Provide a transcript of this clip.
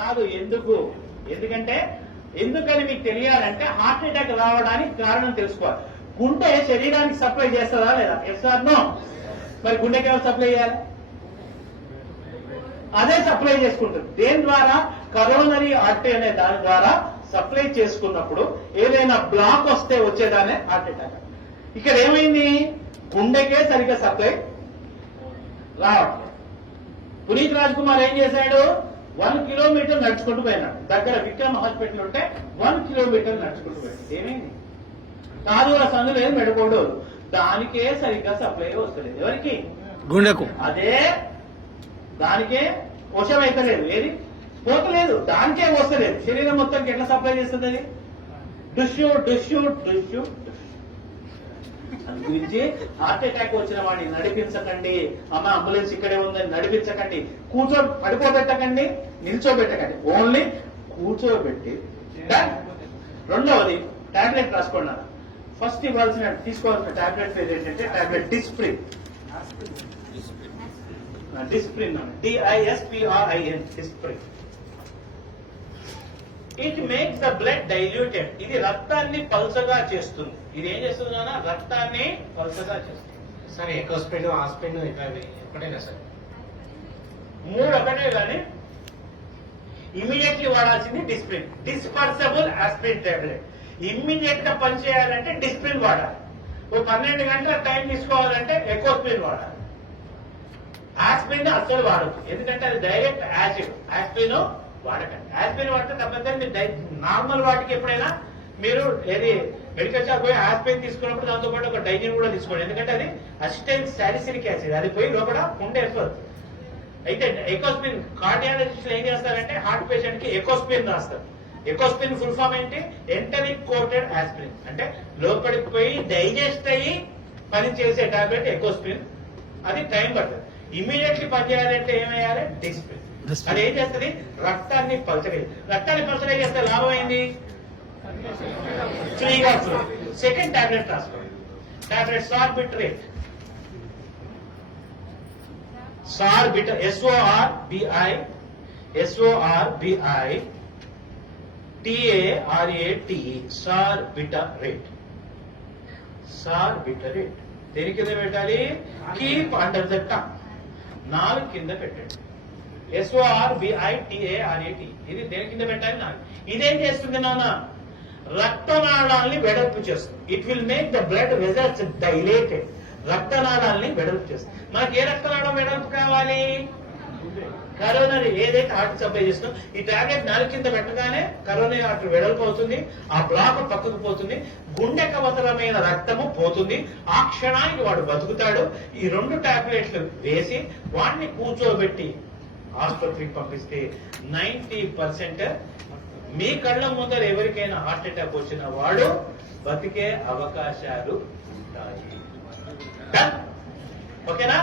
కాదు. ఎందుకు? ఎందుకంటే ఎందుకని మీకు తెలియాలంటే హార్ట్ అటాక్ రావడానికి కారణం తెలుసుకోవాలి. గుండె శరీరానికి సప్లై చేస్తుందా లేదా? Yes or no? మరి గుండెకి ఎవరు సప్లై చేయాలి? అదే సప్లై చేసుకుంటుంది. దేని ద్వారా? కరోనరీ ఆర్టరీ అనే దాని ద్వారా సప్లై చేసుకున్నప్పుడు ఏదైనా బ్లాక్ వస్తే వచ్చేదానే హార్ట్ అటాక్. ఇక్కడ ఏమైంది? గుండెకే సరిగ్గా సప్లై రావట్లేదు. పునీత్ రాజ్ కుమార్ ఏం చేశాడు? 1 కిలోమీటర్ నడుచుకుంటూ పోయినాడు. దగ్గర విక్రమ్ హాస్పిటల్ ఉంటే 1 కిలోమీటర్ నడుచుకుంటూ పోయాడు. ఏమైంది? కాదుల సందు లేదు, మెడకోడు, దానికే సరిగ్గా సప్లై వస్తలేదు. ఎవరికి? గుండెకు. అదే దానికే వశమైతలేదు. ఏది పోతలేదు, దానికే వస్తలేదు. శరీరం మొత్తానికి ఎట్లా సప్లై చేస్తుంది అది? డుష్యూ డుష్యూ డుష్యూ. గురించి హార్ట్ అటాక్ వచ్చిన వాడిని నడిపించకండి. అమ్మ అంబులెన్స్ ఇక్కడే ఉందని నడిపించకండి. పడిపోబెట్టకండి, నిల్చోబెట్టకండి. ఓన్లీ కూర్చోబెట్టి. రెండవది టాబ్లెట్ రాసుకోండి. ఫస్ట్ తీసుకోవాల్సిన టాబ్లెట్ పేరు ఏంటంటే tablet Disprin. Disprin, DISPRIN, Disprin. It makes the blood diluted. ఇది రక్తాన్ని పల్చగా చేస్తుంది. ఇది ఏం చేస్తుంది నాన్న? రక్తాన్ని పల్చగా చేస్తుంది. సరే, ఎకోస్పిన్, ఆస్పిన్ ఎక్కడైనా సరే 3 ఒకటే కానీ ఇమీడియట్లీ వాడాల్సింది Disprin. Dispersible aspirin tablet. Immediate గా పనిచేయాలంటే డిస్ప్రిన్ వాడాలి. 12 గంటల టైం తీసుకోవాలంటే ఎకోస్పిన్ వాడాలి. ఆస్పిరిన్ అస్సలు వాడచ్చు, ఎందుకంటే అది డైరెక్ట్ యాసిడ్. ఆస్పిరిన్ వాడకండి. ఆస్పిరిన్ వాడితే తప్పనిసరి మీరు నార్మల్ వాటికి ఎప్పుడైనా మీరు ఏది మెడికల్ షాప్ పోయి ఆస్పిరిన్ తీసుకున్నప్పుడు దాంతో పాటు ఒక డైజిన్ కూడా తీసుకోండి. ఎందుకంటే అది అసిటైల్ సాలిసిలిక్ యాసిడ్, అది పోయి లోపల ఉండే ఎఫర్ట్. అయితే ఎకోస్పిన్ కార్డియాలజిస్టులు ఏం చేస్తారంటే హార్ట్ పేషెంట్ కి ఎకోస్పిన్ రాస్తారు. ఎకోస్పిన్ ఫుల్ ఫామ్ ఏంటి? Enteric coated aspirin. అంటే లోపలికి పోయి డైజెస్ట్ అయ్యి పని చేసే టాబ్లెట్ ఎకోస్పిన్. అది టైం పడుతుంది. ఇమీడియట్లీ పనిచేయాలంటే ఏమయ్యాలి? డిస్ప్రిన్. అది ఏం చేస్తుంది? రక్తాన్ని పలచగా. రక్తాన్ని పలచగా చేస్తే లాభం ఏంది? ఫ్రీగా ఫ్లో. సెకండ్ టాబ్లెట్ రాసుకోండి. టాబ్లెట్ సార్బిట్రేట్. సార్బిట, SORBI TARATE, సార్బిటరేట్. సార్బిటరేట్ దేని కింద పెట్టాలి? Keep under the tongue. 4 కింద పెట్టండి. SORBITARATE. ఇది దేని కింద పెట్టాలి? 4. ఇదేం చేస్తుంది నాన్న? రక్తనాళాల్ని వెడల్పు చేస్తుంది. It will make the blood vessels dilated. రక్తనాళాల్ని వెడల్పు చేస్తుంది. మనకి ఏ రక్తనాళం వెడల్పు కావాలి? కరోనరీ, ఏదైతే హార్ట్ సప్లై చేస్తుందో ఈ టాబ్లెట్ 4 కింద పెట్టగానే కరోనరీ ఆర్టరీ వెడల్పు అవుతుంది. ఆ బ్లాక్ పక్కకు పోతుంది. గుండెకు అవసరమైన రక్తము పోతుంది. ఆ క్షణానికి వాడు బతుకుతాడు. ఈ 2 టాబ్లెట్లు వేసి వాడిని కూర్చోబెట్టి ఆసుపత్రికి పంపిస్తే 90% మీ కళ్ళ ముందర ఎవరికైనా హార్ట్ అటాక్ వచ్చిన వాడు బతికే అవకాశాలు ఉంటాయి. ఓకేనా?